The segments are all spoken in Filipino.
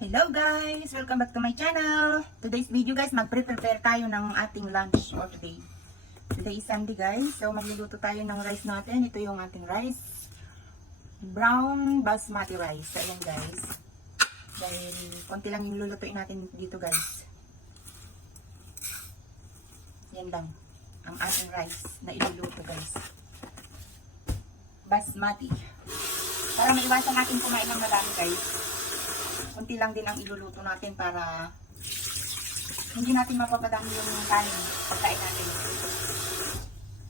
Hello guys! Welcome back to my channel! Today's video guys, mag-prepare tayo ng ating lunch for today. Today is Sunday guys, so magluluto tayo ng rice natin. Ito yung ating rice. Brown basmati rice. Ayan guys. Dahil konti lang yung lulutuin natin dito guys. Yan lang. Ang ating rice na iluluto guys. Basmati. Para maiwasan natin kumain ng marami guys konti lang din ang iluluto natin para hindi natin mapapadami yung kanin pagkain natin.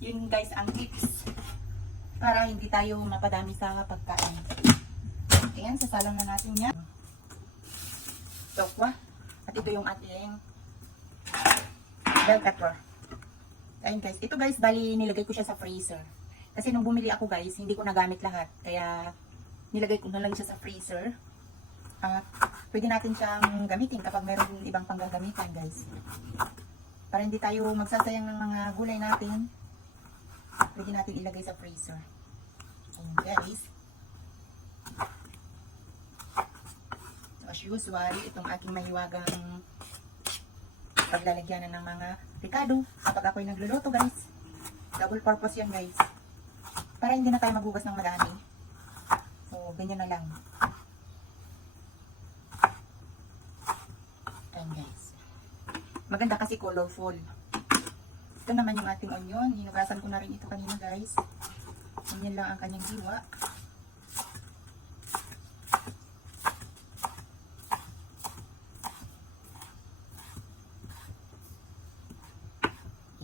Yun guys ang tips para hindi tayo mapadami sa pagkain. Ayan, sasalang na natin yan. Tokwa. At ito yung ating bell pepper. Ayun guys. Ito guys, bali nilagay ko siya sa freezer. Kasi nung bumili ako guys, hindi ko nagamit lahat. Kaya nilagay ko na lang siya sa freezer. At pwede natin siyang gamitin kapag mayroon ibang panggagamitan guys. Para hindi tayo magsasayang ng mga gulay natin, pwede natin ilagay sa freezer. Ayan guys. As usual, itong aking mahiwagang paglalagyan ng mga ricado kapag ako'y nagluluto guys. Double purpose yan guys. Para hindi na tayo maghugas ng madami. So, ganyan na lang. Ayan guys. Maganda kasi colorful. Ito naman yung ating onion. Hinugasan ko na rin ito kanina guys. Ganyan lang ang kanyang hiwa.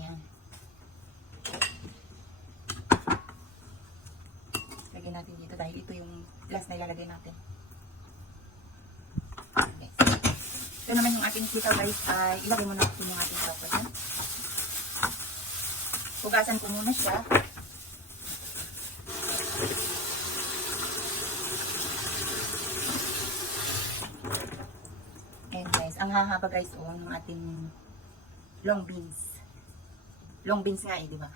Yan. Lagyan natin dito dahil ito yung last na ilalagay natin. Okay. Ito sitaw guys ay ilagay muna natin yung ating sitaw yan. Hugasan ko muna siya. Ayan guys, ang hahaba guys oh, ng ating long beans. Long beans nga eh, di ba?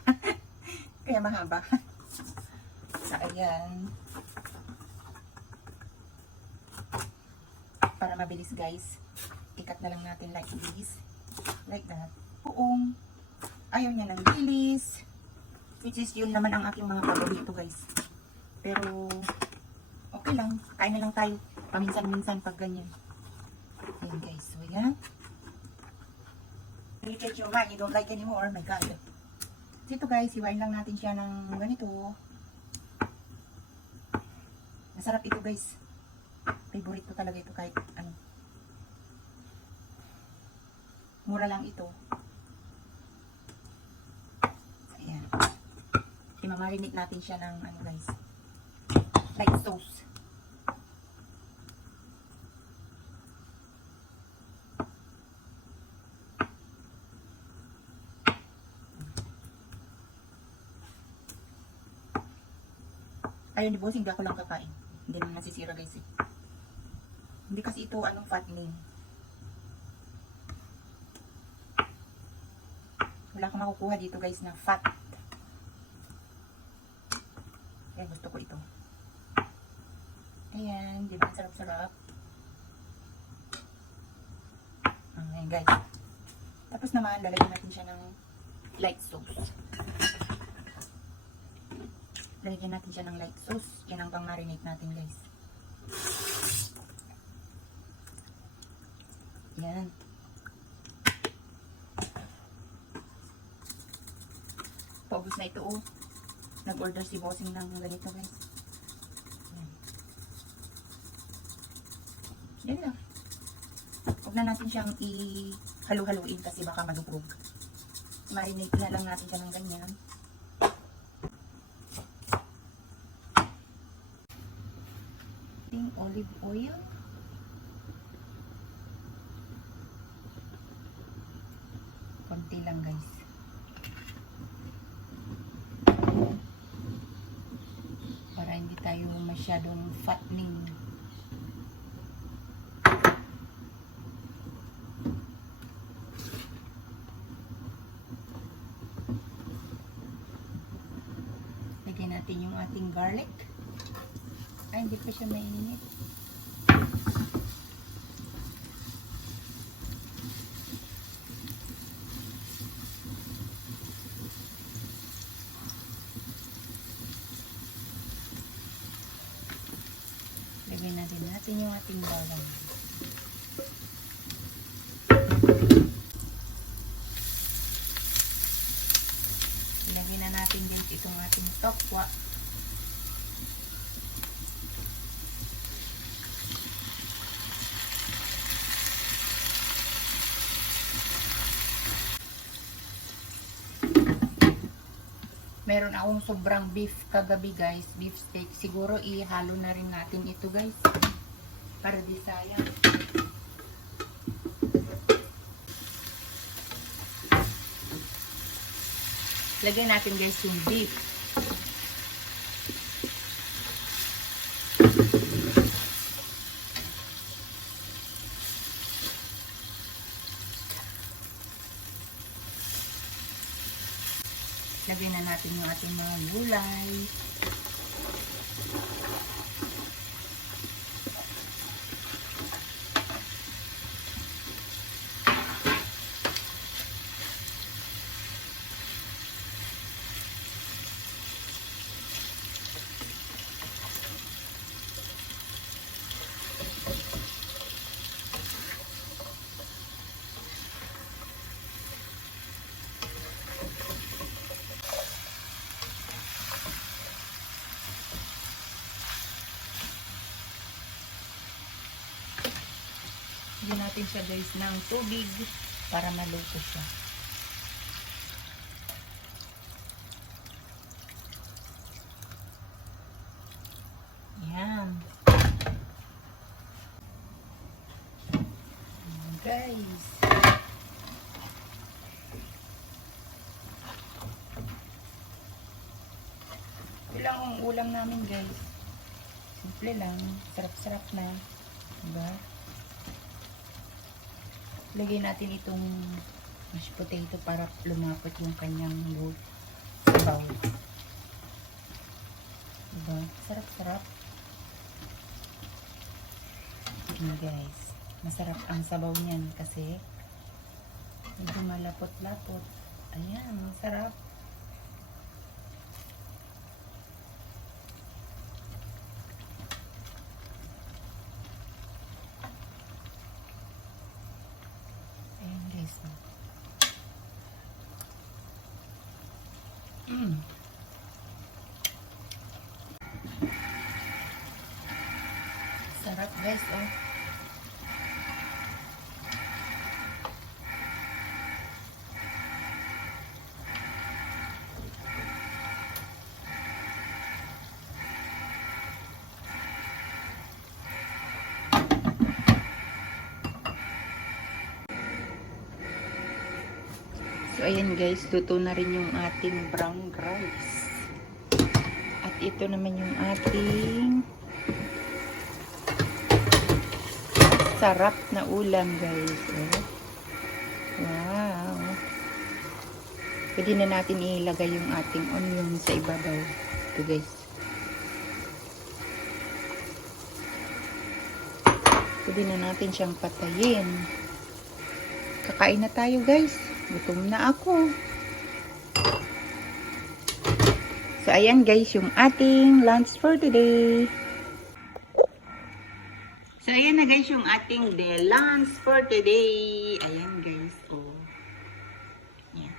Kaya mahaba. so, ayan. Para mabilis guys ikat na lang natin like this. Like that. Puong. Ayaw niya ng bilis. Which is yun naman ang aking mga paborito guys. Pero, okay lang. Kain na lang tayo. Paminsan-minsan pag ganyan. Ayan guys. So, yan. Look at your man. You don't like anymore. My God. So, ito guys. Hiwain lang natin siya ng ganito. Masarap ito guys. Favorite ko talaga ito kahit ano. Mura lang ito. Ayan. Imamarinate natin siya ng ano guys. Like sauce. Ayun, di boss, hindi ako lang kakain. Hindi naman nasisira guys eh. Hindi kasi ito anong fattening. Wala akong makukuha dito guys na fat. Kaya gusto ko ito. Ayan, di ba? Sarap-sarap. Ayan guys. Tapos naman, lalagyan natin siya ng light sauce. Lalagyan natin siya ng light sauce. Yan ang pang-marinate natin guys. Yan. Paubos na ito oh. Nag-order si bossing ng ganito guys. Yan. Lang. Huwag na natin siyang i-halo-haloin kasi baka madugrog. Marinate na lang natin siya ng ganyan. Yung olive oil. Konti lang guys. Para hindi tayo masyadong fattening. Lagyan natin yung ating garlic. Ay, hindi pa siya mainit. na din natin yung ating bawang. Ilagay na natin din itong ating tokwa. Meron akong sobrang beef kagabi guys, beef steak. Siguro ihalo na rin natin ito guys. Para di sayang. Lagyan natin guys yung beef. Lagyan na natin yung ating mga gulay. Natin siya guys ng tubig para maluto siya. Yan. Ayan, guys. Ito lang ang ulam namin guys. Simple lang. Sarap-sarap na. Diba? Lagay natin itong mashed potato para lumapot yung kanyang sabaw. Diba? Sarap-sarap. Yan guys. Masarap ang sabaw niyan kasi medyo malapot-lapot. Ayan, masarap. Ayan guys. oh. Mm. Sarap guys, oh. So, ayan guys, luto na rin yung ating brown rice. At ito naman yung ating sarap na ulam guys. Oh. Wow. Pwede na natin ilagay yung ating onion sa ibabaw. Ito guys. Pwede na natin siyang patayin. Kakain na tayo guys. Gutom na ako. So, ayan guys, yung ating lunch for today. So, ayan na guys, yung ating day lunch for today. Ayan guys, oh. Ayan.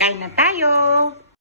Kain na tayo.